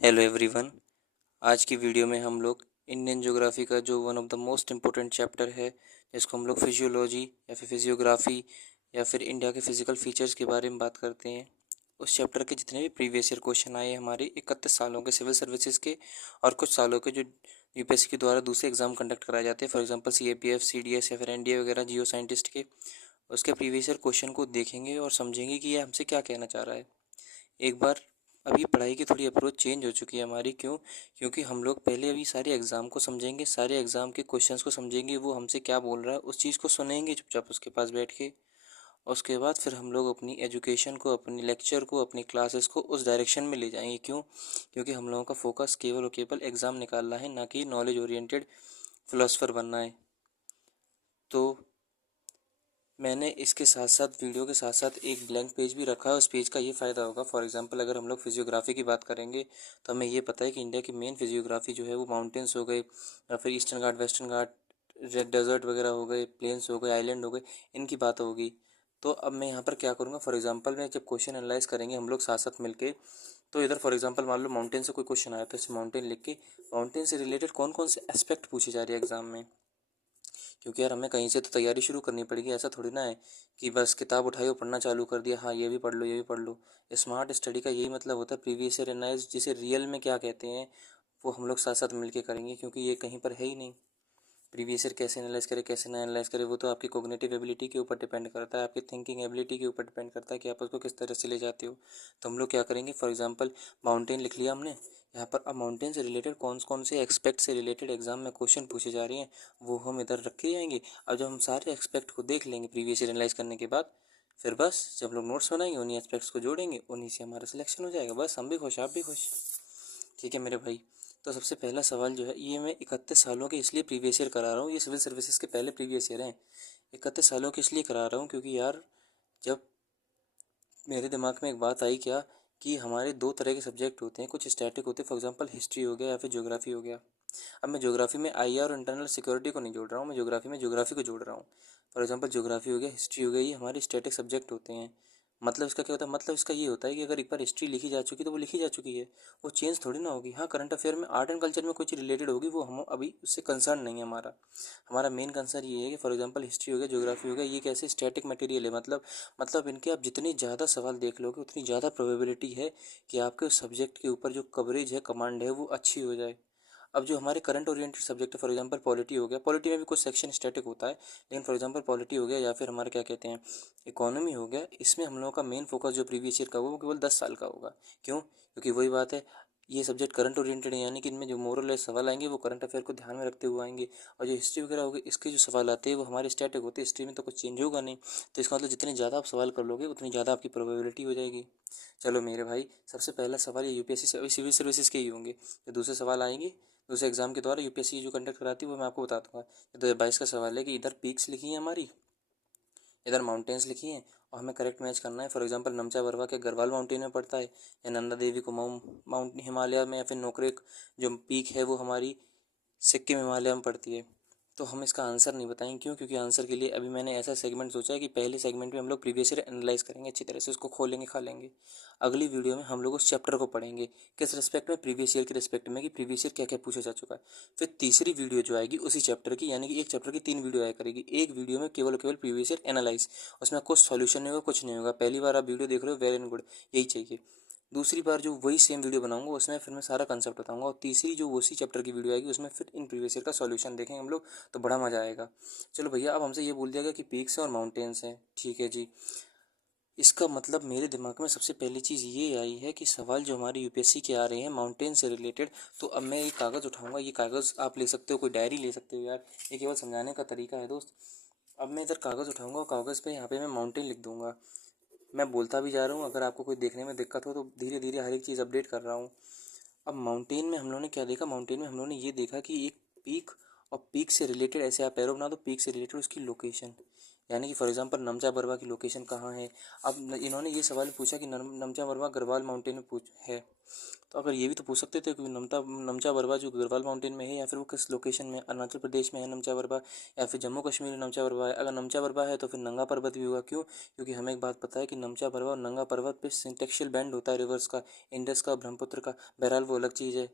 Hello everyone. आज की video में हम लोग इंडियन ज्योग्राफी का जो one of the most important chapter है, जिसको हम लोग फिजियोलॉजी या फिर फिजियोग्राफी या फिर इंडिया के फिजिकल फीचर्स के बारे में बात करते हैं। उस चैप्टर के जितने भी प्रीवियस ईयर क्वेश्चन आए हमारे 31 सालों के सिविल सर्विसेज के और कुछ सालों के जो यूपीएससी के द्वारा दूसरे एग्जाम कंडक्ट कराए जाते हैं, फॉर एग्जांपल सीएपीएफ, सीडीएस या फिर एनडीए वगैरह, जियो साइंटिस्ट के, उसके प्रीवियस ईयर क्वेश्चन को देखेंगे और समझेंगे कि ये हमसे क्या कहना चाह रहा है। एक बार अभी पढ़ाई की थोड़ी अप्रोच चेंज हो चुकी है हमारी। क्योंकि हम लोग पहले अभी सारे एग्ज़ाम को समझेंगे, सारे एग्ज़ाम के क्वेश्चंस को समझेंगे, वो हमसे क्या बोल रहा है उस चीज़ को सुनेंगे चुपचाप उसके पास बैठ के। और उसके बाद फिर हम लोग अपनी एजुकेशन को, अपनी लेक्चर को, अपनी क्लासेस को उस डायरेक्शन में ले जाएंगे। क्योंकि हम लोगों का फोकस केवल और केवल एग्ज़ाम निकालना है, ना कि नॉलेज ओरिएंटेड फिलोसफर बनना है। तो मैंने इसके साथ साथ, वीडियो के साथ साथ, एक ब्लैंक पेज भी रखा है। उस पेज का ये फ़ायदा होगा, फॉर एग्जांपल अगर हम लोग फिजियोग्राफी की बात करेंगे तो हमें ये पता है कि इंडिया की मेन फिजियोग्राफी जो है वो माउंटेन्स हो गए, या फिर ईस्टर्न घाट, वेस्टर्न घाट, रेड डेजर्ट वगैरह हो गए, प्लेन्स हो गए, आइलैंड हो गए, इनकी बात होगी। तो अब मैं यहाँ पर क्या करूँगा, फॉर एग्जाम्पल मैं जब क्वेश्चन एनालाइज करेंगे हम लोग साथ साथ मिलके, तो इधर फॉर एग्जाम्पल मान लो माउंटेन से कोई क्वेश्चन आया तो इस माउंटेन लिख के माउंटेन से रिलेटेड कौन कौन से एस्पेक्ट पूछे जा रहे हैं एग्जाम में। क्योंकि यार हमें कहीं से तो तैयारी शुरू करनी पड़ेगी। ऐसा थोड़ी ना है कि बस किताब उठाई और पढ़ना चालू कर दिया, हाँ ये भी पढ़ लो ये भी पढ़ लो। स्मार्ट स्टडी का यही मतलब होता है, प्रीवियस ईयर एनालाइज, जिसे रियल में क्या कहते हैं वो हम लोग साथ साथ मिलके करेंगे, क्योंकि ये कहीं पर है ही नहीं। प्रीवियस ईयर कैसे एनालाइज करे कैसे ना एनालाइज करे, वो तो आपकी कोग्निटिव एबिलिटी के ऊपर डिपेंड करता है, आपकी थिंकिंग एबिलिटी के ऊपर डिपेंड करता है कि आप उसको किस तरह से ले जाते हो। तो हम लोग क्या करेंगे, फॉर एग्जांपल माउंटेन लिख लिया हमने यहाँ पर। अब माउंटेन से रिलेटेड कौन कौन से एक्सपेक्ट से रिलेटेड एग्जाम में क्वेश्चन पूछे जा रहे हैं वो हम इधर रखे जाएंगे। अब जब हम सारे एक्सपेक्ट को देख लेंगे प्रीवियस ईयर एनालाइज करने के बाद, फिर बस जब लोग नोट्स बनाएंगे उन्हीं एस्पेक्ट्स को जोड़ेंगे, उन्हीं से हमारा सिलेक्शन हो जाएगा। बस हम भी खुश, आप भी खुश। ठीक है मेरे भाई। तो सबसे पहला सवाल जो है, ये मैं 31 सालों के इसलिए प्रीवियस ईयर करा रहा हूँ, ये सिविल सर्विसेज के पहले प्रीवियस ईयर हैं। 31 सालों के इसलिए करा रहा हूँ क्योंकि यार जब मेरे दिमाग में एक बात आई क्या, कि हमारे दो तरह के सब्जेक्ट होते हैं, कुछ स्टैटिक होते हैं, फॉर एग्जांपल हिस्ट्री हो गया या फिर ज्योग्राफी हो गया। अब मैं ज्योग्राफी में आईआर और इंटरनल सिक्योरिटी को नहीं जोड़ रहा हूँ, मैं ज्योग्राफी में ज्योग्राफी को जोड़ रहा हूँ। फॉर एग्जांपल ज्योग्राफी हो गया, हिस्ट्री हो गई, ये हमारे स्टैटिक सब्जेक्ट होते हैं। मतलब इसका क्या होता है, मतलब इसका ये होता है कि अगर एक बार हिस्ट्री लिखी जा चुकी तो वो लिखी जा चुकी है, वो चेंज थोड़ी ना होगी। हाँ, करंट अफेयर में आर्ट एंड कल्चर में कुछ रिलेटेड होगी, वो हम अभी उससे कंसर्न नहीं है हमारा। हमारा मेन कंसर्न ये है कि फॉर एग्जांपल हिस्ट्री हो गया, ज्योग्राफी हो गया, ये कैसे स्टैटिक मटेरियल है। मतलब इनके आप जितने ज़्यादा सवाल देख लोगे उतनी ज़्यादा प्रोबेबिलिटी है कि आपके उस सब्जेक्ट के ऊपर जो कवरेज है, कमांड है, वो अच्छी हो जाए। अब जो हमारे करंट ओरिएंटेड सब्जेक्ट है, फॉर एग्जांपल पॉलिटी हो गया, पॉलिटी में भी कुछ सेक्शन स्टैटिक होता है, लेकिन फॉर एग्जांपल पॉलिटी हो गया या फिर हमारे क्या कहते हैं इकोनॉमी हो गया, इसमें हम लोगों का मेन फोकस जो प्रीवियस ईयर का वो केवल 10 साल का होगा। क्यों? क्योंकि वही बात है, ये सब्जेक्ट करंट ओरिएंटेड है, यानी कि इनमें जो मोरल है सवाल आएंगे वो करंट अफेयर को ध्यान में रखते हुए आएंगे। और जो हिस्ट्री वगैरह होगी इसके जो सवाल आते हैं वो हमारे स्टैटिक होते हैं, हिस्ट्री में तो कुछ चेंज होगा नहीं। तो इसका मतलब जितने ज़्यादा आप सवाल कर लोगे उतनी ज़्यादा आपकी प्रोबेबिलिटी हो जाएगी। चलो मेरे भाई, सबसे पहला सवाल ये यूपीएससी से सिविल सर्विसेज के ही होंगे। जो दूसरे सवाल आएंगे दूसरे एग्जाम के द्वारा यूपीएससी जो कंडक्ट कराती है वो मैं आपको बता दूंगा। 2022 का सवाल है कि इधर पीक्स लिखी है हमारी, इधर माउंटेन्स लिखी हैं, और हमें करेक्ट मैच करना है। फॉर एग्जांपल नमचा बरवा के गढ़वाल माउंटेन में पड़ता है, या नंदा देवी को माउंट हिमालय में, या फिर नोकरेक जो पीक है वो हमारी सिक्किम हिमालय में पड़ती है। तो हम इसका आंसर नहीं बताएंगे। क्यों? क्योंकि आंसर के लिए अभी मैंने ऐसा सेगमेंट सोचा है कि पहले सेगमेंट में हम लोग प्रीवियस ईयर एनालाइज करेंगे, अच्छी तरह से उसको खोलेंगे खा लेंगे। अगली वीडियो में हम लोग उस चैप्टर को पढ़ेंगे, किस रिस्पेक्ट में, प्रीवियस ईयर के रिस्पेक्ट में, कि प्रीवियस ईयर क्या क्या पूछा जा चुका है। फिर तीसरी वीडियो जो आएगी उसी चैप्टर की, यानी कि एक चैप्टर की 3 वीडियो आया करेगी, एक वीडियो में केवल केवल प्रीवियस ईयर एनालाइज, उसमें कुछ सॉल्यूशन नहीं होगा, कुछ नहीं होगा। पहली बार आप वीडियो देख रहे हो, वेरी एंड गुड, यही चाहिए। दूसरी बार जो वही सेम वीडियो बनाऊंगा उसमें फिर मैं सारा कंसेप्ट बताऊंगा, और तीसरी जो उसी चैप्टर की वीडियो आएगी उसमें फिर इन प्रीवियस ईयर का सॉल्यूशन देखेंगे हम लोग, तो बड़ा मजा आएगा। चलो भैया, अब हमसे ये बोल दिया गया कि पीक्स हैं और माउंटेन्स हैं, ठीक है जी। इसका मतलब मेरे दिमाग में सबसे पहली चीज़ ये आई है कि सवाल जो हमारे यूपीएससी के आ रहे हैं माउंटेन से रिलेटेड, तो अब मैं एक कागज़ उठाऊंगा, ये कागज़ आप ले सकते हो, कोई डायरी ले सकते हो यार, ये केवल समझाने का तरीका है दोस्त। अब मैं इधर कागज़ उठाऊंगा और कागज़ पे यहाँ पे मैं माउंटेन लिख दूंगा। मैं बोलता भी जा रहा हूँ, अगर आपको कोई देखने में दिक्कत हो तो धीरे धीरे हर एक चीज़ अपडेट कर रहा हूँ। अब माउंटेन में हम लोगों ने क्या देखा, माउंटेन में हम लोगों ने ये देखा कि एक पीक, और पीक से रिलेटेड ऐसे आप एरो बना दो, पीक से रिलेटेड उसकी लोकेशन। यानी कि फॉर एग्जांपल नमचा बरवा की लोकेशन कहाँ है। अब इन्होंने ये सवाल पूछा कि नमचा बरवा गढ़वाल माउंटेन में है, तो अगर ये भी तो पूछ सकते थे कि नमचा बरवा जो गढ़वाल माउंटेन में है या फिर वो किस लोकेशन में, अरुणाचल प्रदेश में है नमचा बरवा या फिर जम्मू कश्मीर में नमचा बरवा है। अगर नमचा बरवा है तो फिर नंगा पर्वत भी होगा। क्यों? क्योंकि हमें एक बात पता है कि नमचा बरवा और नंगा पर्वत पे सिंटेक्शियल बैंड होता है रिवर्स का, इंडस का, ब्रह्मपुत्र का। बहरहाल वो अलग चीज़ है।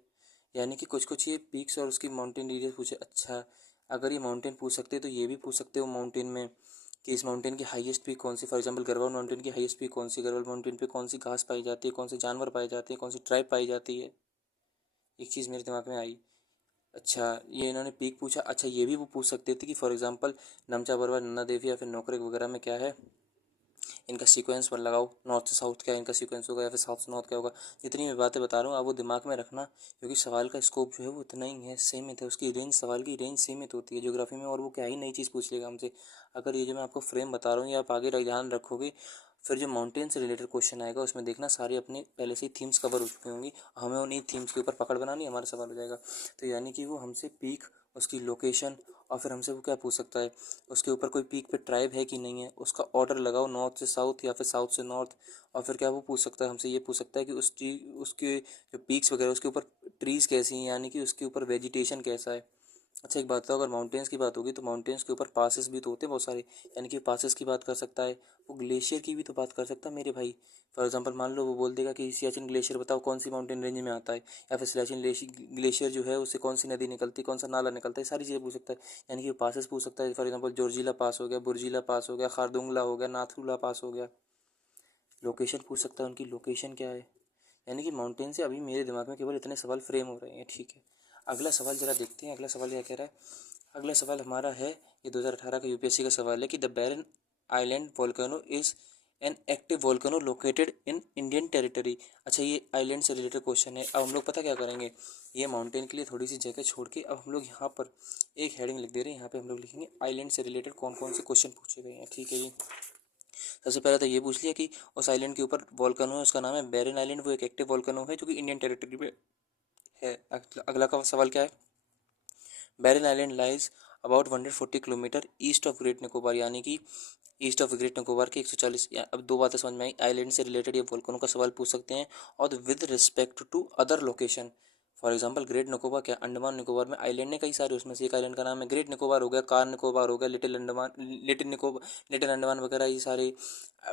यानी कि कुछ कुछ ये पीक्स और उसकी माउंटेन एरियाज पूछे। अच्छा, अगर ये माउंटेन पूछ सकते तो ये भी पूछ सकते हो माउंटेन में कि इस माउंटेन की हाईएस्ट पीक कौन सी। फॉर एग्जांपल गढ़वाल माउंटेन की हाईएस्ट पीक कौन सी, गढ़वाल माउंटेन पे कौन सी घास पाई जाती है, कौन से जानवर पाए जाते हैं, कौन सी ट्राइब पाई जाती है। एक चीज़ मेरे दिमाग में आई। अच्छा, ये इन्होंने पीक पूछा। अच्छा, ये भी वो पूछ सकते थे कि फॉर एग्जांपल नमचा बरवा, नन्दा देवी या फिर नोकरेक वगैरह में क्या है, इनका सीक्वेंस पर लगाओ, नॉर्थ से साउथ क्या इनका सीक्वेंस होगा या फिर साउथ से नॉर्थ क्या होगा। जितनी मैं बातें बता रहा हूँ आप वो दिमाग में रखना, क्योंकि सवाल का स्कोप जो है वो इतना ही है, सीमित है। उसकी रेंज, सवाल की रेंज सीमित होती है ज्योग्राफी में, और वो क्या ही नई चीज़ पूछ लेगा हमसे। अगर ये जो मैं आपको फ्रेम बता रहा हूँ ये आप आगे ध्यान रखोगे, फिर जो माउंटेन से रिलेटेड क्वेश्चन आएगा उसमें देखना सारी अपने पहले से ही थीम्स कवर हो चुकी होंगी, हमें उन्हीं थीम्स के ऊपर पकड़ बनानी, हमारा सवाल हो जाएगा। तो यानी कि वो हमसे पीक, उसकी लोकेशन, और फिर हमसे वो क्या पूछ सकता है, उसके ऊपर कोई पीक पे ट्राइब है कि नहीं है, उसका ऑर्डर लगाओ नॉर्थ से साउथ या फिर साउथ से नॉर्थ। और फिर क्या वो पूछ सकता है हमसे, ये पूछ सकता है कि उसके जो पीक्स वगैरह उसके ऊपर ट्रीज़ कैसी हैं, यानी कि उसके ऊपर वेजिटेशन कैसा है। अच्छा, एक बात तो, अगर माउंटेन्स की बात होगी तो माउंटेन्स के ऊपर पासेस भी तो होते हैं बहुत सारे, यानी कि पासेस की बात कर सकता है, वो ग्लेशियर की भी तो बात कर सकता है मेरे भाई। फॉर एग्जांपल मान लो वो बोल देगा कि सियाचिन ग्लेशियर बताओ कौन सी माउंटेन रेंज में आता है, या फिर सियाचिन ग्लेशियर जो है उससे कौन सी नदी निकलती है, कौन सा नाला निकलता है, सारी चीज़ें पूछ सकता है। यानी कि वो पासेस पूछ सकता है। फॉर एग्जाम्पल जोरजिला पास हो गया, बुरजिला पास हो गया, खारदुंगला हो गया, नाथुला पास हो गया। लोकेशन पूछ सकता है, उनकी लोकेशन क्या है। यानी कि माउंटेन से अभी मेरे दिमाग में केवल इतने सवाल फ्रेम हो रहे हैं। ठीक है, अगला सवाल जरा देखते हैं। अगला सवाल क्या कह रहा है। अगला सवाल हमारा है, ये 2018 का यूपीएससी का सवाल है कि the Barren Island volcano is an active volcano located in Indian territory. अच्छा, ये आइलैंड से रिलेटेड क्वेश्चन है। अब हम लोग पता क्या करेंगे, ये माउंटेन के लिए थोड़ी सी जगह छोड़ के अब हम लोग यहाँ पर एक हेडिंग लिख दे रहे हैं। यहाँ पे हम लोग लिखेंगे आइलैंड से रिलेटेड कौन कौन से क्वेश्चन पूछे गए हैं। ठीक है जी। सबसे पहले तो ये पूछ लिया कि उस आइलैंड के ऊपर वोल्केनो है, उसका नाम है बैरन आइलैंड, वो एक एक्टिव वोल्केनो है जो कि इंडियन टेरिटरी में है। अगला का सवाल क्या है, Barren Island lies about 140 kilometre east of Great Nicobar, यानी कि ईस्ट ऑफ ग्रेट निकोबार के 140। अब दो बातें समझ में आई, आइलैंड से रिलेटेड ये वोल्केनो का सवाल पूछ सकते हैं, और with respect to other location. For example Great Nicobar क्या, अंडमान निकोबार में आइलैंड है कई सारे, उसमें से एक आइलैंड का नाम है ग्रेट निकोबार हो गया, कार निकोबार हो गया, little Andaman, little Nicobar, little Andaman वगैरह, ये सारे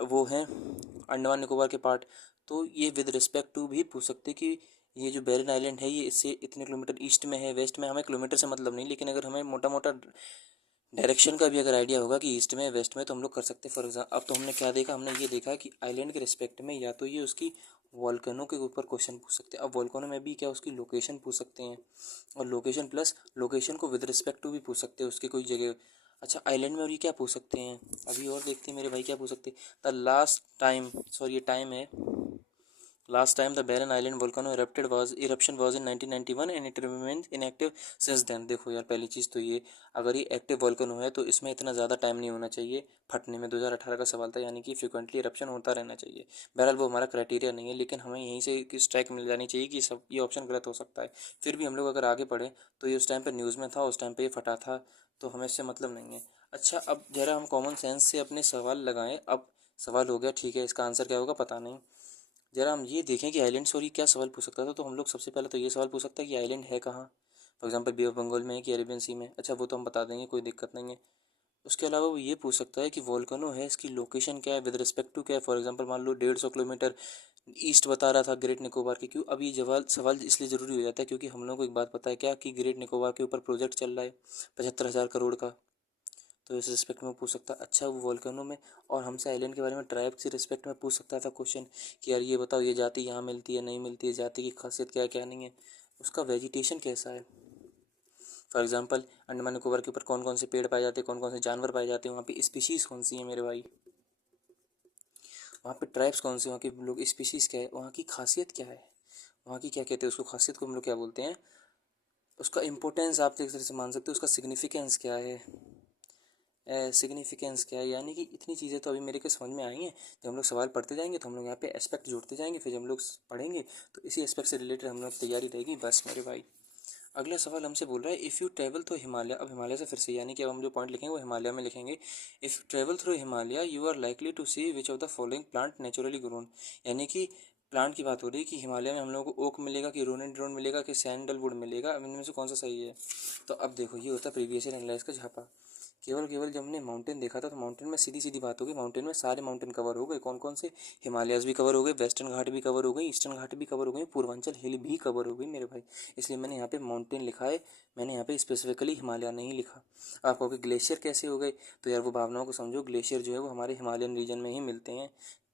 वो हैं अंडमान निकोबार के पार्ट। तो ये विद रिस्पेक्ट टू भी पूछ सकते कि ये जो बैरन आइलैंड है ये इससे इतने किलोमीटर ईस्ट में है, वेस्ट में, हमें किलोमीटर से मतलब नहीं, लेकिन अगर हमें मोटा मोटा डायरेक्शन का भी अगर आइडिया होगा कि ईस्ट में वेस्ट में, तो हम लोग कर सकते हैं। फॉर एग्जाम्पल अब तो हमने क्या देखा, हमने ये देखा कि आइलैंड के रिस्पेक्ट में या तो ये उसकी वॉल्केनो के ऊपर क्वेश्चन पूछ सकते हैं, अब वॉल्केनो में भी क्या उसकी लोकेशन पूछ सकते हैं, और लोकेशन प्लस लोकेशन को विद रिस्पेक्ट टू भी पूछ सकते हैं उसकी कोई जगह। अच्छा, आइलैंड में और ये क्या पूछ सकते हैं, अभी और देखते हैं मेरे भाई क्या पूछ सकते हैं। द लास्ट टाइम, सॉरी ये टाइम है, Last time the Barren Island volcano eruption was in 1991 and it remains inactive since then। देखो यार, पहली चीज़ तो ये, अगर ये एक्टिव वोल्केनो है तो इसमें इतना ज़्यादा टाइम नहीं होना चाहिए फटने में। 2018 का सवाल था, यानी कि फ्रिक्वेंटली इरप्शन होता रहना चाहिए। बहरहाल वो हमारा क्राइटेरिया नहीं है, लेकिन हमें यहीं से एक स्ट्राइक मिल जानी चाहिए कि सब ये ऑप्शन गलत हो सकता है। फिर भी हम लोग अगर आगे पढ़े तो ये उस टाइम पर न्यूज़ में था, उस टाइम पर ये फटा था, तो हमें इससे मतलब नहीं है। अच्छा, अब ज़रा हम कॉमन सेंस से अपने सवाल लगाएं। अब सवाल हो गया, ठीक है, इसका आंसर क्या होगा पता नहीं। जरा हम ये देखें कि आइलैंड सॉरी क्या सवाल पूछ सकता था, तो हम लोग सबसे पहले तो ये सवाल पूछ सकते हैं कि आइलैंड है कहाँ। For example bay of Bengal में है कि अरेबियन सी में। अच्छा, वो तो हम बता देंगे, कोई दिक्कत नहीं है। उसके अलावा वो ये पूछ सकता है कि वोल्केनो है, इसकी लोकेशन क्या है, विद रिस्पेक्ट टू क्या है। फॉर एग्जांपल मान लो 150 किलोमीटर ईस्ट बता रहा था ग्रेट निकोबार के। क्यों, अब ये जवाब सवाल इसलिए ज़रूरी हो जाता है क्योंकि हम लोगों को एक बात पता है क्या, कि ग्रेट निकोबार के ऊपर प्रोजेक्ट चल रहा है 75,000 करोड़ का, तो इस रिस्पेक्ट में पूछ सकता। अच्छा, वो वोल्केनो में और हमसे आइलैंड के बारे में ट्राइब से रिस्पेक्ट में पूछ सकता था क्वेश्चन कि यार ये बताओ ये जाति यहाँ मिलती है नहीं मिलती है, जाति की खासियत क्या है क्या नहीं है, उसका वेजिटेशन कैसा है। फॉर एग्जांपल अंडमान निकोबार के ऊपर कौन कौन से पेड़ पाए जाते हैं, कौन कौन से जानवर पाए जाते हैं, वहाँ पे स्पीशीज़ कौन सी है मेरे भाई, वहाँ पे ट्राइब्स कौन सी, वहाँ के लोग स्पीशीज़ क्या है, वहाँ की खासियत क्या है, वहाँ की क्या कहते हैं उसको, खासियत को हम लोग क्या बोलते हैं, उसका इंपॉर्टेंस आप एक तरह से मान सकते हो, उसका सिग्निफिकेंस क्या है, सिग्निफिकेंस क्या है। यानी कि इतनी चीज़ें तो अभी मेरे को समझ में आई हैं। जब हम लोग सवाल पढ़ते जाएंगे तो हम लोग यहाँ पे एस्पेक्ट जोड़ते जाएंगे, फिर जब हम लोग पढ़ेंगे तो इसी एस्पेक्ट से रिलेटेड हम लोग तैयारी रहेगी बस मेरे भाई। अगला सवाल हमसे बोल रहा है if you travel through Himalaya. अब हिमालय से फिर से, यानी कि अब हम जो पॉइंट लिखेंगे वो हिमालय में लिखेंगे। If you travel through Himalaya you are likely to see which of the following plant naturally grown. यानी कि प्लांट की बात हो रही है कि हिमालय में हम लोगों को ओक मिलेगा कि रोडेंड्रोन मिलेगा कि सैंडलवुड मिलेगा, अब इनमें से कौन सा सही है। तो अब देखो ये होता है प्रीवियस ईयर एनालाइज का झापा। केवल जब हमने माउंटेन देखा था तो माउंटेन में सीधी सीधी बात हो गई, माउंटेन में सारे माउंटेन कवर हो गए। कौन कौन से? हिमालयाज भी कवर हो गए, वेस्टर्न घाट भी कवर हो गई, ईस्टर्न घाट भी कवर हो गई, पूर्वांचल हिल भी कवर हो गई मेरे भाई। इसलिए मैंने यहाँ पे माउंटेन लिखा है, मैंने यहाँ पे स्पेसिफिकली हिमालय नहीं लिखा। आप कहोगे ग्लेशियर कैसे हो गए, तो यार वो भावनाओं को समझो। ग्लेशियर जो है वो हमारे हिमालयन रीजन में ही मिलते हैं,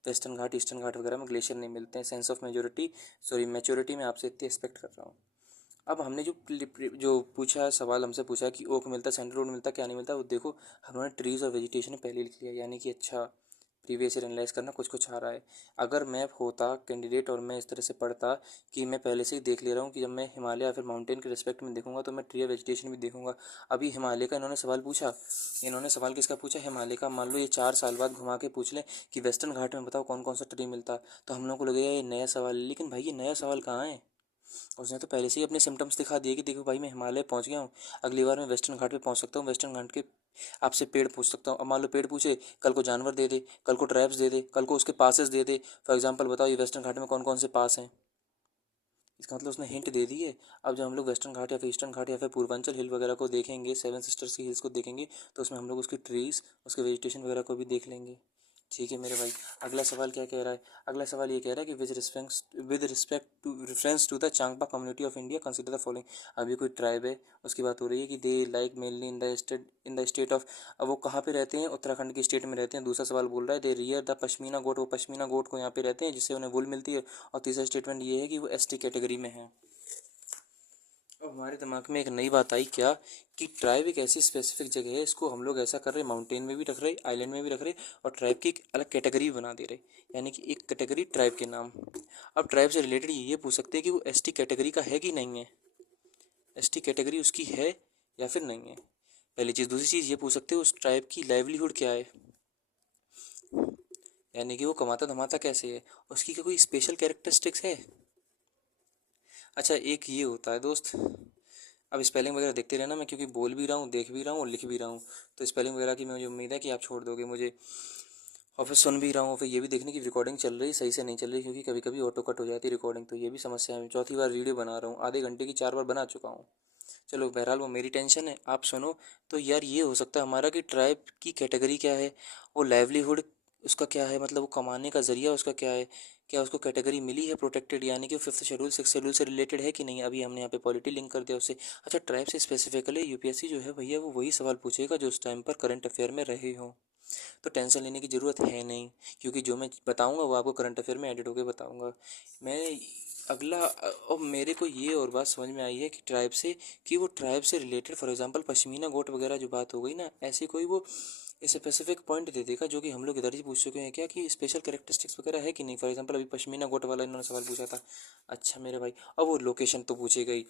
वेस्टर्न घाट ईस्टर्न घाट वगैरह में ग्लेशियर नहीं मिलते हैं। Sense of majority, sorry maturity में आपसे इतनी एक्सपेक्ट कर रहा हूँ। अब हमने जो पूछा है सवाल, हमसे पूछा कि ओक मिलता, सैंडलवुड मिलता, क्या नहीं मिलता, वो देखो हमने ट्रीज और वेजिटेशन पहले लिख लिया। यानी कि अच्छा प्रीवियस ईयर एनालाइज करना कुछ कुछ आ रहा है। अगर मैं होता कैंडिडेट और मैं इस तरह से पढ़ता कि मैं पहले से ही देख ले रहा हूँ कि जब मैं हिमालय या फिर माउंटेन के रिस्पेक्ट में देखूंगा तो मैं ट्री और वेजिटेशन भी देखूंगा। अभी हिमालय का इन्होंने सवाल पूछा, इन्होंने सवाल किसका पूछा? हिमालय का। मान लो ये 4 साल बाद घुमा के पूछ लें कि वेस्टर्न घाट में बताओ कौन कौन सा ट्री मिलता, तो हम लोग को लगेगा ये नया सवाल है। लेकिन भाई ये नया सवाल कहाँ है, उसने तो पहले से ही अपने सिम्टम्स दिखा दिए कि देखो भाई मैं हिमालय पहुंच गया हूँ, अगली बार मैं वेस्टर्न घाट पे पहुंच सकता हूँ, वेस्टर्न घाट के आपसे पेड़ पूछ सकता हूँ। अब मान लो पेड़ पूछे, कल को जानवर दे दे, कल को ट्रैप्स दे दे, कल को उसके passes they they. For example बताओ ये वेस्टर्न घाट में कौन कौन से पास हैं, इसका मतलब उसने हिंट दे दी है। अब जब हम लोग वेस्टर्न घाट या फिर ईस्टर्न घाट या फिर पूर्वांचल हिल वगैरह को देखेंगे, सेवन सिस्टर्स की हिल्स को देखेंगे, तो उसमें हम लोग उसकी ट्रीज उसके वेजिटेशन वगैरह को भी देख लेंगे। ठीक है मेरे भाई। अगला सवाल क्या कह रहा है? अगला सवाल ये कह रहा है कि with respect to reference to the Changpa community of India consider the following. अभी कोई ट्राइब है उसकी बात हो रही है कि they like mainly in the state of. अब वो कहाँ पे रहते हैं? उत्तराखंड की स्टेट में रहते हैं। दूसरा सवाल बोल रहा है दे रियर द पश्मीना गोट, वो पश्मीना गोट को यहाँ पे रहते हैं जिससे उन्हें वूल मिलती है। और तीसरा स्टेटमेंट ये है कि वो एसटी कैटेगरी में है। अब हमारे दिमाग में एक नई बात आई क्या, कि ट्राइब एक ऐसी स्पेसिफिक जगह है, इसको हम लोग ऐसा कर रहे हैं माउंटेन में भी रख रहे, आइलैंड में भी रख रहे, और ट्राइब की एक अलग कैटेगरी बना दे रहे, यानी कि एक कैटेगरी ट्राइब के नाम। अब ट्राइब से रिलेटेड ये पूछ सकते हैं कि वो एसटी कैटेगरी का है कि नहीं है, एसटी कैटेगरी उसकी है या फिर नहीं है, पहली चीज़। दूसरी चीज़ ये पूछ सकते हो उस ट्राइब की लाइवलीहुड क्या है, यानी कि वो कमाता धमाता कैसे है, उसकी क्या कोई स्पेशल कैरेक्टरिस्टिक्स है। अच्छा एक ये होता है दोस्त, अब स्पेलिंग वगैरह देखते रहना, मैं क्योंकि बोल भी रहा हूँ, देख भी रहा हूँ और लिख भी रहा हूँ, तो स्पेलिंग वगैरह की मुझे उम्मीद है कि आप छोड़ दोगे मुझे। और फिर सुन भी रहा हूँ, फिर ये भी देखने की रिकॉर्डिंग चल रही सही से नहीं चल रही, क्योंकि कभी कभी ऑटो कट हो जाती है रिकॉर्डिंग, तो ये भी समस्या है। चौथी बार वीडियो बना रहा हूँ, आधे घंटे की 4 बार बना चुका हूँ। चलो बहरहाल वो मेरी टेंशन है, आप सुनो। तो यार ये हो सकता है हमारा कि ट्राइब की कैटेगरी क्या है, वो लाइवलीहुड उसका क्या है, मतलब वो कमाने का जरिया उसका क्या है, क्या उसको कैटेगरी मिली है प्रोटेक्टेड, यानी कि फिफ्थ शेड्यूल सिक्स शेड्यूल से रिलेटेड है कि नहीं। अभी हमने यहाँ पे पॉलिटी लिंक कर दिया उससे। अच्छा ट्राइब से स्पेसिफिकली यूपीएससी जो है भैया वो वही सवाल पूछेगा जो उस टाइम पर करंट अफेयर में रहे हो, तो टेंशन लेने की ज़रूरत है नहीं, क्योंकि जो मैं बताऊंगा वो आपको करंट अफेयर में एडिट होकर बताऊंगा मैं। अगला अब मेरे को ये और बात समझ में आई है कि ट्राइब से, कि वो ट्राइब से रिलेटेड फॉर एग्जांपल पश्मीना गोट वगैरह जो बात हो गई ना, ऐसी कोई वो स्पेसिफिक पॉइंट दे देगा जो कि हम लोग इधर ही पूछ चुके हैं क्या, कि स्पेशल कैरेक्टरिस्टिक्स वगैरह है कि नहीं। फॉर एग्जांपल अभी पश्मीना गोट वाला इन्होंने सवाल पूछा था। अच्छा मेरे भाई, अब वो लोकेशन तो पूछेगा ही,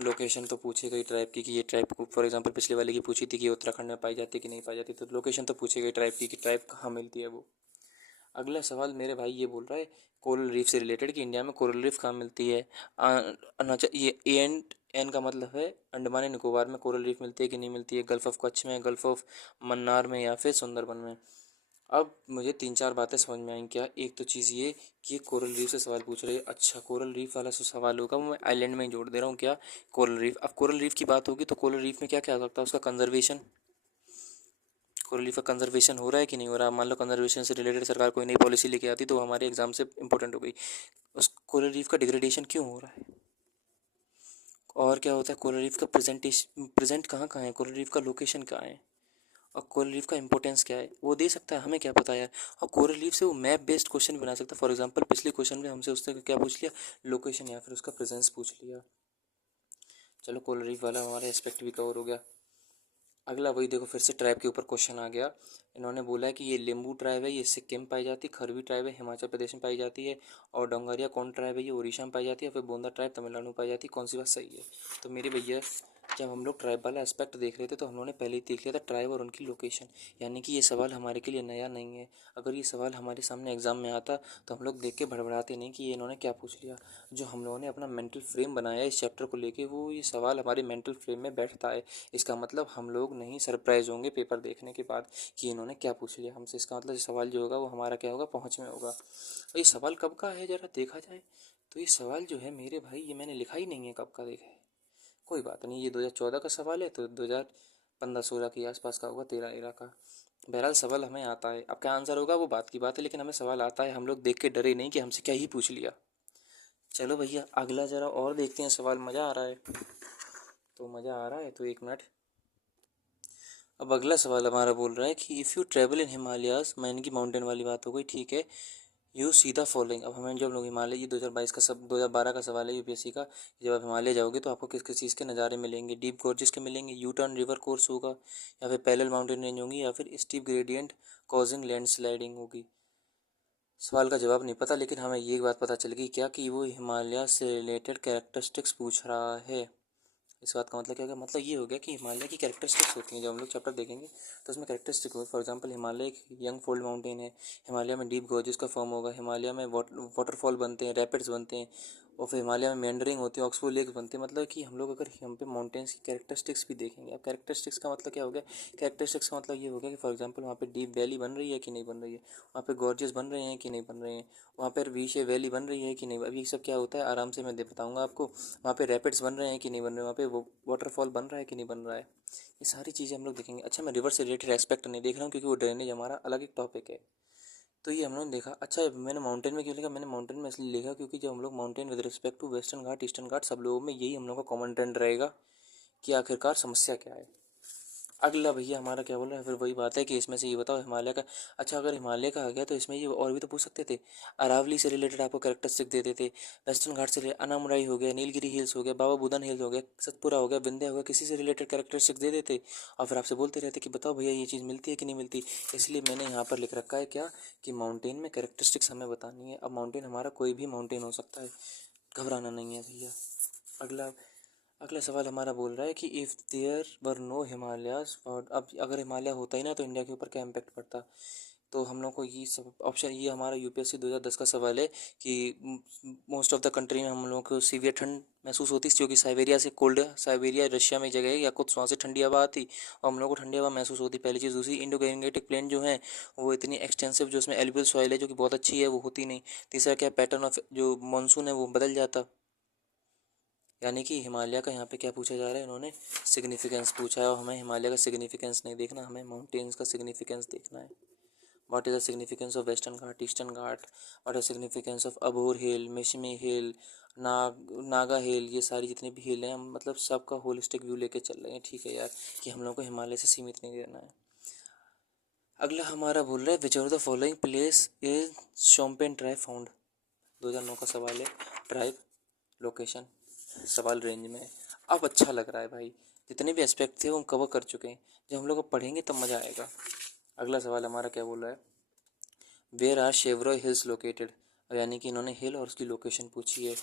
लोकेशन तो पूछेगा ही ट्राइब की, कि ये ट्राइब को फॉर एग्जांपल पिछले वाले की पूछी थी कि उत्तराखंड में पाई जाती है कि नहीं पाई जाती, तो लोकेशन तो पूछेगा ही ट्राइब की कि ट्राइब कहाँ मिलती है वो। अगला सवाल मेरे भाई ये बोल रहा है कोरल रीफ से रिलेटेड, कि इंडिया में कोरल रीफ कहाँ मिलती है। ये एंड एन का मतलब है अंडमान निकोबार में कोरल रीफ मिलती है कि नहीं मिलती है, गल्फ ऑफ कच्छ में, गल्फ ऑफ मन्नार में, या फिर सुंदरबन में। अब मुझे 3 4 बातें समझ में आई क्या। एक तो चीज़ ये कि ये कोरल रीफ से सवाल पूछ रहे हैं। अच्छा कोरल रीफ वाला जो सवाल होगा वो मैं आइलैंड में ही जोड़ दे रहा हूँ क्या, कोरल रीफ। अब कोरल रीफ की बात होगी तो कोरल रीफ में क्या क्या हो सकता है, उसका कंजर्वेशन, कोरल रीफ का कंजर्वेशन हो रहा है कि नहीं हो रहा। मान लो कंजर्वेशन से रिलेटेड सरकार कोई नई पॉलिसी लेके आती तो हमारे एग्जाम से इंपॉर्टेंट हो गई। उस कोरल रीफ का डिग्रेडेशन क्यों हो रहा है, और क्या होता है कोरल रीफ का प्रेजेंट कहाँ कहाँ है, कोरल रीफ का लोकेशन कहाँ है, और कोरल रीफ का इंपॉर्टेंस क्या है, वो दे सकता है, हमें क्या पता यार। और कोरल रीफ से वो मैप बेस्ड क्वेश्चन बना सकता है। फॉर एग्जांपल पिछले क्वेश्चन में हमसे उसने क्या पूछ लिया, लोकेशन या फिर उसका प्रेजेंस पूछ लिया। चलो कोरल रीफ वाला हमारा एस्पेक्ट भी कवर हो गया। अगला वही देखो फिर से ट्राइब के ऊपर क्वेश्चन आ गया। इन्होंने बोला है कि ये लिम्बू ट्राइब है, ये सिक्किम पाई जाती है, खरवी ट्राइब है हिमाचल प्रदेश में पाई जाती है, और डोंगरिया कौन ट्राइब है, ये उड़ीसा में पाई जाती है, फिर बोंदा ट्राइब तमिलनाडु में पाई जाती है, कौन सी बात सही है। तो मेरे भैया जब हम लोग ट्राइब वाला एस्पेक्ट देख रहे थे तो हम लोगों ने पहले ही देख लिया था ट्राइब और उनकी लोकेशन, यानी कि ये सवाल हमारे के लिए नया नहीं है। अगर ये सवाल हमारे सामने एग्जाम में आता तो हम लोग देख के भड़बड़ाते नहीं कि ये इन्होंने क्या पूछ लिया। जो हम लोगों ने अपना मेंटल फ्रेम बनाया इस चैप्टर को लेके, वो ये सवाल हमारे मेंटल फ्रेम में बैठता है। इसका मतलब हम लोग नहीं सरप्राइज होंगे पेपर देखने के बाद कि इन्होंने क्या पूछ लिया हमसे। इसका मतलब सवाल जो होगा वो हमारा क्या होगा, पहुँच में होगा। और ये सवाल कब का है ज़रा देखा जाए तो ये सवाल जो है मेरे भाई, ये मैंने लिखा ही नहीं है कब का देखा है। कोई बात नहीं, ये 2014 का सवाल है तो 2015-16 के आसपास का होगा, 13 का। बहरहाल सवाल हमें आता है, अब क्या आंसर होगा वो बात की बात है, लेकिन हमें सवाल आता है। हम लोग देख के डरे नहीं कि हमसे क्या ही पूछ लिया। चलो भैया अगला ज़रा और देखते हैं सवाल। मज़ा आ रहा है तो मज़ा आ रहा है तो एक मिनट। अब अगला सवाल हमारा बोल रहा है कि if you travel in Himalayas, मैंने की माउंटेन वाली बात हो गई, ठीक है। यू सीधा फॉलोइंग, अब हमें जब लोग हिमालय, ये 2022 का 2012 का सवाल है यूपीएससी का। जब आप हिमालय जाओगे तो आपको किस किस चीज़ के नज़ारे मिलेंगे। डीप गॉर्जेस के मिलेंगे, यू टर्न रिवर कोर्स होगा, या फिर पैरेलल माउंटेन रेंज होंगी, या फिर स्टीप ग्रेडियंट कॉजिंग लैंडस्लाइडिंग होगी। सवाल का जवाब नहीं पता, लेकिन हमें ये बात पता चल गई क्या कि वो हिमालय से रिलेटेड कैरेक्टरिस्टिक्स पूछ रहा है। इस बात का मतलब क्या होगा, मतलब ये हो गया कि हिमालय की कैरेक्टरिस्टिक्स होती हैं। जब हम लोग चैप्टर देखेंगे तो उसमें कैरेक्टरिस्टिक होगा। फॉर एग्जांपल हिमालय एक यंग फोल्ड माउंटेन है, हिमालय में डीप गॉर्जेस का फॉर्म होगा, हिमालय में वाटरफॉल बनते हैं, रैपिड्स बनते हैं, और फिर हिमालय में मेंडरिंग होती है, ऑक्सफोर्ड लेक्स बनते हैं। मतलब कि हम लोग अगर हम पे माउंटेन्स की कैरेक्टरिस्टिक्स भी देखेंगे। अब कैरेक्टरिस्टिक्स का मतलब क्या हो गया, कैरेक्टरिस्टिक्स का मतलब ये हो गया कि फॉर एग्जांपल वहाँ पे डीप वैली बन रही है कि नहीं बन रही है, वहाँ पे गॉर्जेस बन रहे हैं कि नहीं बन रहे हैं, वहाँ पर वी शेप वैली बन रही है कि नहीं। अभी सब क्या होता है आराम से मैं बताऊँगा आपको। वहाँ पे रैपिड्स बन रहे हैं कि नहीं बन रहे हैं, वहाँ पे वो वाटरफॉल बन रहा है कि नहीं बन रहा है। ये सारी चीज़ें हम लोग देखेंगे। अच्छा मैं रिवर से रिलेटेड एस्पेक्ट नहीं देख रहा हूँ क्योंकि वो ड्रेनेज हमारा अलग एक टॉपिक है। तो ये हम लोगों ने देखा। अच्छा मैंने माउंटेन में क्यों लिखा, मैंने माउंटेन में इसलिए लिखा क्योंकि जब हम लोग mountain with respect to Western Ghat Eastern Ghat, सब लोगों में यही हम लोग का कॉमन ट्रेंड रहेगा कि आखिरकार समस्या क्या है। अगला भैया हमारा क्या बोल रहा है, फिर वही बात है कि इसमें से ये बताओ हिमालय का। अच्छा अगर हिमालय का आ गया तो इसमें ये और भी तो पूछ सकते थे। अरावली से रिलेटेड आपको कैरेक्टरिस्टिक देते थे, वेस्टर्न घाट से रिलेटेड अनामुराई हो गया, नीलगिरी हिल्स हो गया, बाबा बुदन हिल्स हो गया, सतपुरा हो गया, विंध्या हो गया, किसी से रिलेटेड कैरेक्टरिस्टिक दे देते और फिर आपसे बोलते रहते कि बताओ भैया ये चीज़ मिलती है कि नहीं मिलती। इसलिए मैंने यहाँ पर लिख रखा है क्या, कि माउंटेन में कैरेक्टरिस्टिक्स हमें बतानी है। अब माउंटेन हमारा कोई भी माउंटेन हो सकता है, घबराना नहीं है भैया। अगला अगला सवाल हमारा बोल रहा है कि if there were no Himalayas, और अब अगर हिमालय होता ही ना तो इंडिया के ऊपर क्या इम्पेक्ट पड़ता। तो हम लोग को ये सब ऑप्शन, ये हमारा यूपीएससी 2010 का सवाल है कि मोस्ट ऑफ द कंट्री में हम लोगों को सीवियर ठंड महसूस होती है, क्योंकि साइबेरिया से कोल्ड, साइबेरिया रशिया में जगह है, या कुछ वहाँ से ठंडी हवा आती और हम लोग को ठंडी हवा महसूस होती। पहली चीज़। दूसरी, इंडो गैंगेटिक प्लेन जो है वो इतनी एक्सटेंसिव, जो उसमें एल्यूवियल सॉइल है जो कि बहुत अच्छी है, वो होती नहीं। तीसरा क्या, पैटर्न ऑफ जो मानसून है वो बदल जाता। यानी कि हिमालय का यहाँ पे क्या पूछा जा रहा है, इन्होंने सिग्निफिकेंस पूछा है, और हमें हिमालय का सिग्निफिकेंस नहीं देखना, हमें माउंटेन्स का सिग्निफिकेंस देखना है। What is the significance of Western Ghat, Eastern Ghat, what is significance of Abor Hill, Mishmi Hill, Naga Hill, ये सारी जितने भी हिल हैं हम मतलब सबका होलिस्टिक व्यू लेके चल रहे हैं, ठीक है यार, कि हम लोग को हिमालय से सीमित नहीं रहना है। अगला हमारा बोल रहा है which are the following place is Shompen tribe found. 2009 का सवाल है। ट्राइब, लोकेशन, सवाल रेंज में। अब अच्छा लग रहा है भाई, जितने भी एस्पेक्ट थे वो हम कवर कर चुके हैं। जब हम लोग अब पढ़ेंगे तब मज़ा आएगा। अगला सवाल हमारा क्या बोल रहा है, where are Shevaroy hills located, यानी कि इन्होंने हिल और उसकी लोकेशन पूछी है,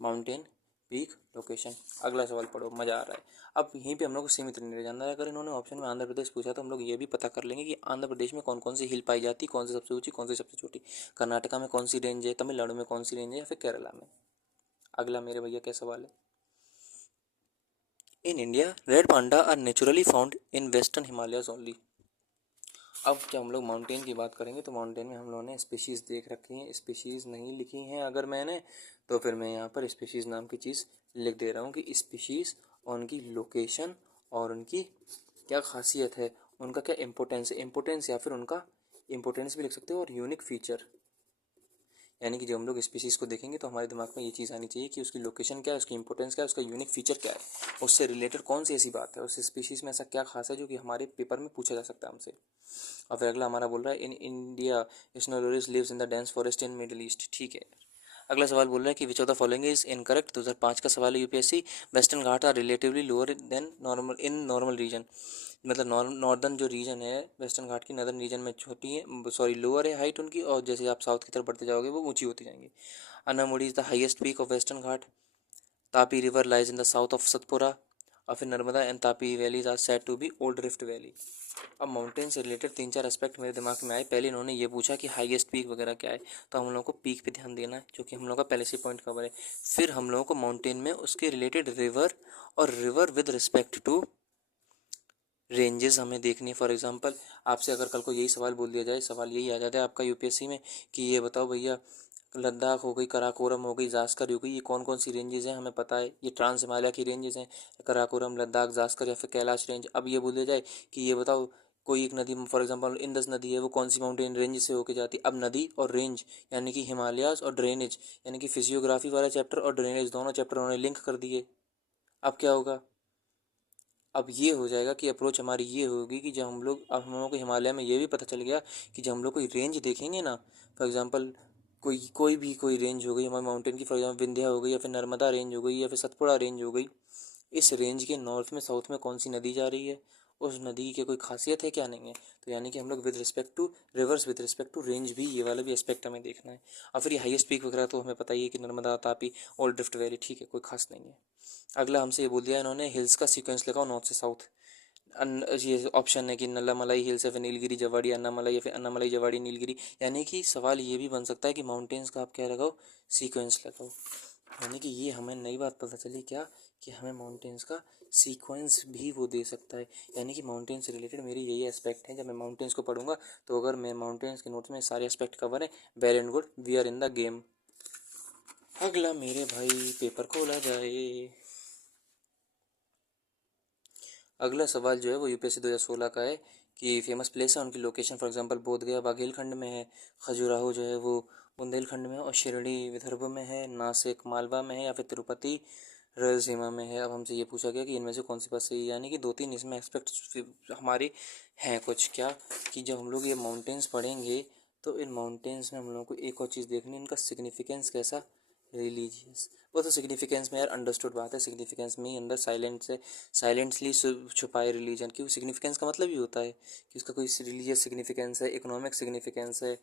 माउंटेन, पीक, लोकेशन। अगला सवाल पढ़ो, मज़ा आ रहा है। अब यहीं पे हम लोग को सीमित नहीं रह जाना है। अगर इन्होंने ऑप्शन में आंध्र प्रदेश पूछा तो हम लोग ये भी पता कर लेंगे कि आंध्र प्रदेश में कौन कौन सी हिल पाई जाती, कौन सी सबसे ऊंची, कौन सी सबसे छोटी, कर्नाटका में कौन सी रेंज है, तमिलनाडु में कौन सी रेंज है, या फिर केरला में। अगला मेरे भैया क्या सवाल है, in India red panda are naturally found in western Himalayas only. अब जब हम लोग माउंटेन की बात करेंगे तो माउंटेन में हम लोगों ने स्पीशीज़ देख रखी हैं, स्पीशीज़ नहीं लिखी हैं अगर मैंने, तो फिर मैं यहाँ पर स्पीशीज़ नाम की चीज़ लिख दे रहा हूँ कि स्पीशीज़ और उनकी लोकेशन और उनकी क्या खासियत है, उनका क्या इम्पोर्टेंस है, इम्पोर्टेंस या फिर उनका इम्पोर्टेंस भी लिख सकते हो, और यूनिक फीचर। यानी कि जब हम लोग स्पीशीज़ को देखेंगे तो हमारे दिमाग में ये चीज़ आनी चाहिए कि उसकी लोकेशन क्या है, उसकी इंपॉर्टेंस क्या है, उसका यूनिक फीचर क्या है, उससे रिलेटेड कौन सी ऐसी बात है, उस स्पीशीज़ में ऐसा क्या खास है जो कि हमारे पेपर में पूछा जा सकता है हमसे। और फिर अगला हमारा बोल रहा है in India slow loris lives in the dense forest in Middle East, ठीक है। अगला सवाल बोल रहा है कि which of the following is incorrect. 2005 का सवाल है UPSC. Western Ghat are relatively lower than normal in normal region, मतलब नॉर्दर्न जो रीजन है वेस्टर्न घाट की, नॉर्दर्न रीजन में छोटी है, सॉरी लोअर है हाइट उनकी, और जैसे आप साउथ की तरफ बढ़ते जाओगे वो ऊंची होती जाएंगी। Anamudi is the highest peak of Western Ghat. Tapi river lies in the south of Satpura. और फिर Narmada and Tapi valleys are said to be old rift valley. अब माउंटेन से रिलेटेड 3-4 एस्पेक्ट मेरे दिमाग में आए। पहले इन्होंने ये पूछा कि हाईएस्ट पीक वगैरह क्या है, तो हम लोगों को पीक पे ध्यान देना है जो कि हम लोगों का पहले से पॉइंट कवर है। फिर हम लोगों को माउंटेन में उसके रिलेटेड रिवर और river with respect to ranges हमें देखनी है। फॉर एग्जांपल आपसे अगर कल को यही सवाल बोल दिया जाए, सवाल यही आ जाता है आपका यूपीएससी में कि ये बताओ भैया लद्दाख हो गई, कराकोरम हो गई, जास्कर हो गई, ये कौन कौन सी रेंजेस हैं, हमें पता है ये ट्रांस हिमालय की रेंजेस हैं, कराकोरम, लद्दाख, जास्कर या फिर कैलाश रेंज। अब ये बोल दिया जाए कि ये बताओ कोई एक नदी, फॉर एग्जांपल इंदस नदी है, वो कौन सी माउंटेन रेंज से होके जाती है। अब नदी और रेंज यानी कि हिमालयाज और ड्रेनेज यानी कि फिजियोग्राफी वाला चैप्टर और ड्रेनेज दोनों चैप्टर उन्होंने लिंक कर दिए। अब क्या होगा, अब ये हो जाएगा कि अप्रोच हमारी ये होगी कि जब अब हम लोगों को हिमालय में ये भी पता चल गया कि जब हम लोग कोई रेंज देखेंगे ना, फॉर एग्जांपल कोई रेंज हो गई हमारे माउंटेन की, फॉर एग्जांपल विंध्या हो गई या फिर नर्मदा रेंज हो गई या फिर सतपुड़ा रेंज हो गई, इस रेंज के नॉर्थ में साउथ में कौन सी नदी जा रही है, उस नदी की कोई खासियत है क्या, नहीं है। तो यानी कि हम लोग with respect to rivers with respect to range भी ये वाला भी एस्पेक्ट हमें देखना है। और फिर ये हाईएस्ट पीक वगैरह तो हमें पता ही है कि Narmada, Tapi, old drift valley, ठीक है, कोई खास नहीं है। अगला हमसे ये बोल दिया इन्होंने हिल्स का सीक्वेंस लगाओ नॉर्थ से साउथ। ये ऑप्शन है कि नल्लामलाई हिल्स या फिर नीलगिरी जवाड़ी अन्नामलाई या फिर अन्नामलाई जवाड़ी नीलगिरी। यानी कि सवाल ये भी बन सकता है कि माउंटेन्स का आप क्या लगाओ, सीक्वेंस लगाओ। यानी कि ये हमें नई बात पता चली क्या, कि हमें माउंटेन्स का सीक्वेंस भी वो दे सकता है। यानी कि माउंटेन से रिलेटेड मेरी यही एस्पेक्ट है। जब मैं माउंटेन्स को पढ़ूंगा तो अगर मैं माउंटेन्स के नोट्स में सारे एस्पेक्ट कवर है, well and good, we are in the game. अगला मेरे भाई पेपर खोला जाए। अगला सवाल जो है वो यूपीएससी 2016 का है कि फेमस प्लेस है उनकी location. For example Bodhgaya Baghelkhand में है, खजुराहो जो है वो बुंदेलखंड में है, और शिरडी विदर्भ में है, नासिक मालवा में है, या फिर तिरुपति रायलसीमा में है। अब हमसे ये पूछा गया कि इनमें से कौन सी बात सही है। यानी कि 2-3 इसमें एस्पेक्ट हमारे हैं कुछ क्या, कि जब हम लोग ये माउंटेन्स पढ़ेंगे तो इन माउंटेन्स में हम लोगों को एक और चीज़ देखनी है, इनका सिग्निफिकेंस कैसा, रिलीजियस। वो तो सिग्निफिकेंस में यार अंडरस्टूड बात है, सिग्निफिकेंस में ही अंदर साइलेंट से साइलेंटली छुपाए रिलीजन की। सिग्निफिकेंस का मतलब ही होता है कि उसका कोई रिलीजियस सिग्निफिकेंस है, इकोनॉमिक सिग्निफिकेंस है,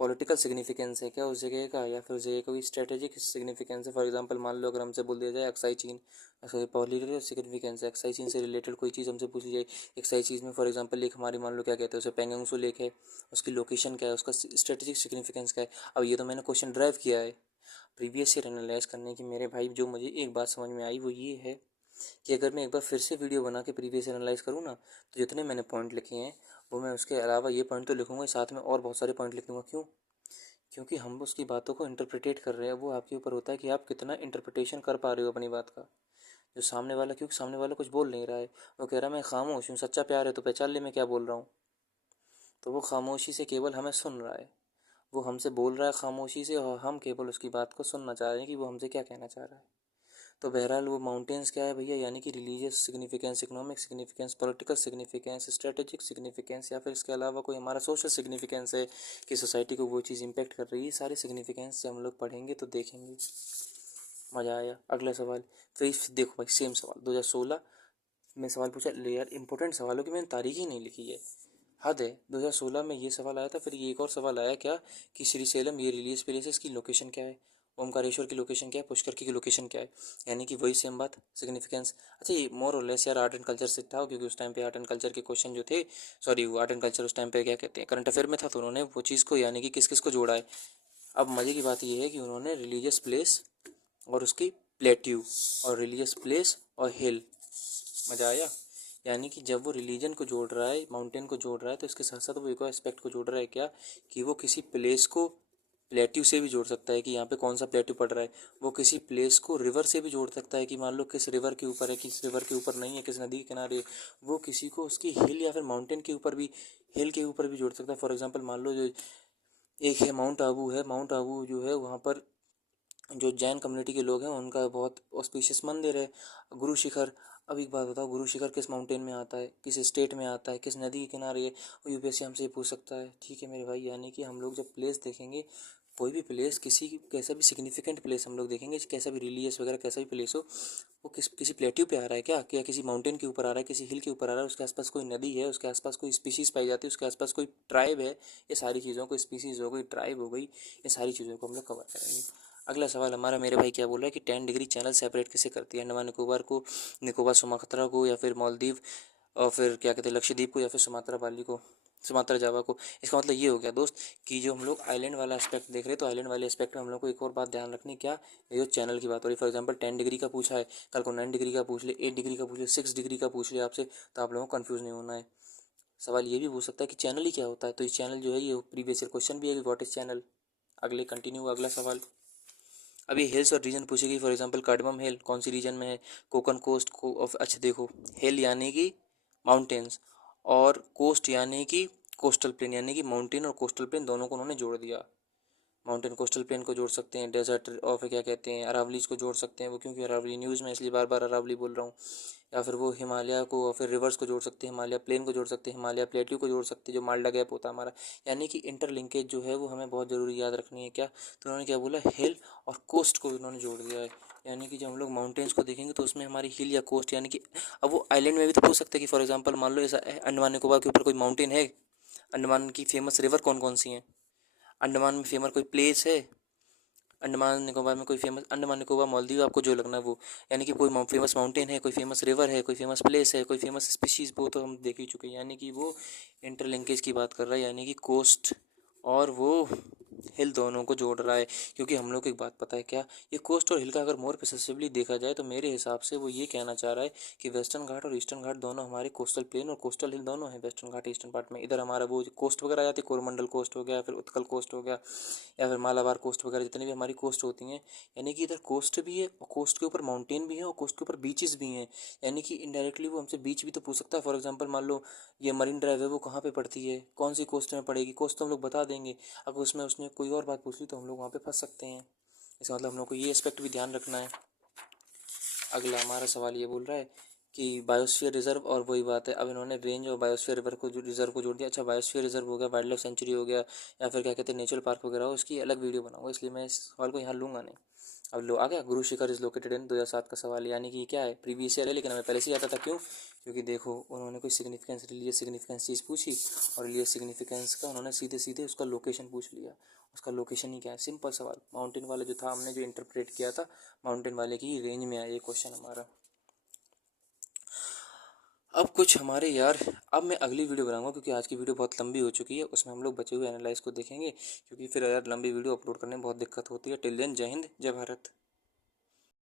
पॉलिटिकल सिग्निफिकेंस है क्या उस जगह का, या फिर उस जगह का कोई स्ट्रेटेजिक सिग्निफिकेंस है। फॉर एग्जांपल मान लो अगर हमसे बोल दिया जाए एक्साई चीन, पॉलिटिकल सिग्निफिकेंस है, एक्साई चीन से रिलेटेड कोई चीज़ हमसे पूछ ली जाए, एक्साई चीज़ में फॉर एग्जांपल लेक हमारी मान लो क्या कहते हैं उसे, पेंगंगसू लेक है, उसकी लोकेशन क्या है, उसका स्ट्रेटेजिक सिग्निफिकेंस क्या है। अब ये तो मैंने क्वेश्चन ड्राइव किया है प्रीवियस ईयर एनालाइज करने की मेरे भाई। जो मुझे एक बात समझ में आई वो ये है कि अगर मैं एक बार फिर से वीडियो बना के प्रीवियस एनालाइज करूँ ना, तो जितने मैंने पॉइंट लिखे हैं वो मैं उसके अलावा ये पॉइंट तो लिखूंगा, साथ में और बहुत सारे पॉइंट लिखूंगा। क्यों? क्योंकि हम उसकी बातों को इंटरप्रिटेट कर रहे हैं। वो आपके ऊपर होता है कि आप कितना इंटरप्रिटेशन कर पा रहे हो अपनी बात का। जो सामने वाला, क्योंकि सामने वाला कुछ बोल नहीं रहा है, वो कह रहा है मैं खामोश हूँ, सच्चा प्यार है तो पहचान ले मैं क्या बोल रहा हूँ। तो वो खामोशी से केवल हमें सुन रहा है, वो हमसे बोल रहा है खामोशी से, और हम केवल उसकी बात को सुनना चाह रहे हैं कि वो हमसे क्या कहना चाह रहा है। तो बहरहाल वो माउंटेन्स क्या है भैया, यानी कि religious significance, economic significance, political significance, strategic significance, या फिर इसके अलावा कोई हमारा सोशल सिग्निफिकेंस है कि सोसाइटी को वो चीज़ इंपैक्ट कर रही है। सारे सिग्निफिकेंस से हम लोग पढ़ेंगे तो देखेंगे, मज़ा आया। अगला सवाल फिर देखो भाई, सेम सवाल 2016 में सवाल पूछा। यार इंपॉर्टेंट सवालों की मैंने तारीख ही नहीं लिखी है, हद है। 2016 में ये सवाल आया था। फिर ये एक और सवाल आया क्या कि श्रीशैलम ये रिलीज प्लेस है, इसकी लोकेशन क्या है, ओमकारेश्वर की लोकेशन क्या है, पुष्कर की लोकेशन क्या है। यानी कि वही सेम बात, सिग्निफिकेंस। अच्छा ये मोर और लेस यार आर्ट एंड कल्चर से था, क्योंकि उस टाइम पे आर्ट एंड कल्चर के क्वेश्चन जो थे, सॉरी वो आर्ट एंड कल्चर उस टाइम पे क्या कहते हैं करंट अफेयर में था, तो उन्होंने वो चीज़ को यानी कि किस किस को जोड़ा है। अब मज़े की बात ये है कि उन्होंने रिलीजियस प्लेस और उसकी प्लेट्यू और रिलीजियस प्लेस और हिल, मज़ा आया। यानी कि जब वो रिलीजन को जोड़ रहा है, माउंटेन को जोड़ रहा है, तो इसके साथ साथ वो एक और एस्पेक्ट को जोड़ रहा है क्या, कि वो किसी प्लेस को प्लेट्यू से भी जोड़ सकता है कि यहाँ पे कौन सा प्लेट्यू पड़ रहा है। वो किसी प्लेस को रिवर से भी जोड़ सकता है कि मान लो किस रिवर के ऊपर है, किस रिवर के ऊपर नहीं है, किस नदी के किनारे है। वो किसी को उसकी हिल या फिर माउंटेन के ऊपर भी, हिल के ऊपर भी जोड़ सकता है। फॉर एग्जाम्पल मान लो जो एक है माउंट आबू है, माउंट आबू जो है वहाँ पर जो जैन कम्युनिटी के लोग हैं उनका बहुत ऑस्पिशियस मंदिर है। गुरु शिखर, अब एक बात बताओ, गुरु शिखर किस माउंटेन में आता है, किस स्टेट में आता है, किस नदी के किनारे है, वो यूपीएससी हमसे ये पूछ सकता है। ठीक है मेरे भाई, यानी कि हम लोग जब प्लेस देखेंगे, कोई भी प्लेस, किसी कैसा भी सिग्निफिकेंट प्लेस हम लोग देखेंगे, कैसा भी रिलीजियस वगैरह कैसा भी प्लेस हो, वो किसी प्लेट्यू पे आ रहा है क्या किसी माउंटेन के ऊपर आ रहा है, किसी हिल के ऊपर आ रहा है, उसके आसपास कोई नदी है, उसके आसपास कोई स्पीशीज़ पाई जाती है, उसके आसपास कोई ट्राइब है। ये सारी चीज़ों को, स्पीशीज़ हो गई, ट्राइब हो गई, ये सारी चीज़ों को हम लोग कवर करेंगे। अगला सवाल हमारा, मेरे भाई क्या बोल रहा है कि 10 डिग्री चैनल सेपरेट कैसे करती है अंडमान निकोबार को, निकोबार सुमात्रा को, या फिर मालदीव, और फिर क्या कहते हैं लक्षद्वीप को, या फिर सुमात्रा बाली को, सुमात्रा जावा को। इसका मतलब ये हो गया दोस्त कि जो हम लोग आइलैंड वाला एस्पेक्ट देख रहे हैं, तो आइलैंड वाले एस्पेक्ट में हम लोग को एक और बात ध्यान रखनी, क्या, ये जो चैनल की बात हो रही है, फॉर एग्जांपल 10 डिग्री का पूछा है, कल को 9 डिग्री का पूछ ले, 8 डिग्री का पूछ ले, 6 डिग्री का पूछ ले आपसे, तो आप लोगों को कन्फ्यूज़ नहीं होना है। सवाल ये भी पूछ सकता है कि चैनल ही क्या होता है, तो ये चैनल जो है ये प्रीवियस ईयर क्वेश्चन भी है कि व्हाट इज चैनल। अगले कंटिन्यू अगला सवाल। अभी हिल्स और रीजन पूछेगी, फॉर एग्जांपल कार्डमम हिल कौन सी रीजन में है, कोकन कोस्ट को ऑफ, अच्छा देखो, हिल यानी कि माउंटेन्स, और कोस्ट यानी कि कोस्टल प्लेन, यानी कि माउंटेन और कोस्टल प्लेन दोनों को उन्होंने जोड़ दिया। माउंटेन कोस्टल प्लेन को जोड़ सकते हैं, डेजर्ट और फिर क्या कहते हैं अरावलीज को जोड़ सकते हैं, वो क्योंकि अरावली न्यूज़ में इसलिए बार बार अरावली बोल रहा हूँ। या फिर वो हिमालय को और फिर रिवर्स को जोड़ सकते हैं, हिमालय प्लेन को जोड़ सकते हैं, हिमालय प्लेट्यू को जोड़ सकते हैं, जो माल्डा गैप होता है हमारा। यानी कि इंटरलिंकेज जो है वो हमें बहुत ज़रूरी याद रखनी है। क्या, तो उन्होंने क्या बोला, हिल और कोस्ट को उन्होंने जोड़ दिया है। यानी कि जब हम लोग माउंटेन्स को देखेंगे तो उसमें हमारी हिल या कोस्ट, यानी कि अब वो आइलैंड में भी तो पूछ सकते हैं कि फॉर एग्जांपल मान लो ऐसा अंडमान निकोबार के ऊपर कोई माउंटेन है, अंडमान की फेमस रिवर कौन कौन सी हैं, अंडमान में फेमस कोई प्लेस है, अंडमान निकोबार में कोई फेमस, अंडमान निकोबार मालदीव आपको जो लगना है वो, यानी कि कोई फेमस माउंटेन है, कोई फेमस रिवर है, कोई फेमस प्लेस है, कोई फेमस स्पीशीज़, वो तो हम देख ही चुके हैं। यानी कि वो इंटरलिंकेज की बात कर रहा है, यानी कि कोस्ट और वो हिल दोनों को जोड़ रहा है। क्योंकि हम लोग को एक बात पता है, क्या, ये कोस्ट और हिल का अगर मोर प्रिसाइसिवली देखा जाए तो मेरे हिसाब से वो ये कहना चाह रहा है कि वेस्टर्न घाट और ईस्टर्न घाट दोनों हमारे कोस्टल प्लेन और कोस्टल हिल दोनों हैं वेस्टर्न घाट ईस्टर्न पार्ट में। इधर हमारा वो कोस्ट वगैरह आ जाती है, कोरमंडल कोस्ट हो गया, फिर उत्कल कोस्ट हो गया, या फिर मालाबार कोस्ट वगैरह, जितनी भी हमारी कोस्ट होती हैं। यानी कि इधर कोस्ट भी है और कोस्ट के ऊपर माउंटेन भी है और कोस्ट के ऊपर बीचेस भी हैं। यानी कि इनडायरेक्टली वो हमसे बीच भी तो पूछ सकता है। फॉर एग्जांपल मान लो ये मरीन ड्राइव है, वो कहाँ पे पड़ती है, कौन सी कोस्ट में पड़ेगी, कोस्ट तो हम लोग बता देंगे। अगर उसमें उसने कोई और बात पूछ ली तो हम लोग वहाँ पे फंस सकते हैं। इसका मतलब हम लोग को ये एस्पेक्ट भी ध्यान रखना है। अगला हमारा सवाल ये बोल रहा है कि बायोस्फीयर रिजर्व, और वही बात है, अब इन्होंने रेंज और बायोस्फीयर रिवर को रिजर्व को जोड़ दिया। अच्छा, बायोस्फीयर रिजर्व हो गया, वाइल्ड लाइफ सेंचुरी हो गया, या फिर क्या कहते हैं नेचुरल पार्क वगैरह हो, इसकी अलग वीडियो बनाऊंगा, इसलिए मैं इस सवाल को यहाँ लूँगा नहीं। अब लो आ गया, Guru Shikhar is located in 2007 का सवाल। यानी कि क्या है, प्रीवियस ईयर है लेकिन हमें पहले से आता था। क्यों, क्योंकि देखो उन्होंने कोई सिग्निफिकेंस, रिलीजियस सिग्निफिकेंस चीज़ पूछी, और रिलीजियस सिग्निफिकेंस का उन्होंने सीधे सीधे उसका लोकेशन पूछ लिया। उसका लोकेशन ही क्या है, सिंपल सवाल। माउंटेन वाला जो था, हमने जो इंटरप्रेट किया था, माउंटेन वाले की रेंज में आया ये क्वेश्चन हमारा। अब कुछ हमारे यार, अब मैं अगली वीडियो बनाऊंगा क्योंकि आज की वीडियो बहुत लंबी हो चुकी है, उसमें हम लोग बचे हुए एनालाइज को देखेंगे, क्योंकि फिर यार लंबी वीडियो अपलोड करने में बहुत दिक्कत होती है। टिल देन, जय हिंद जय भारत।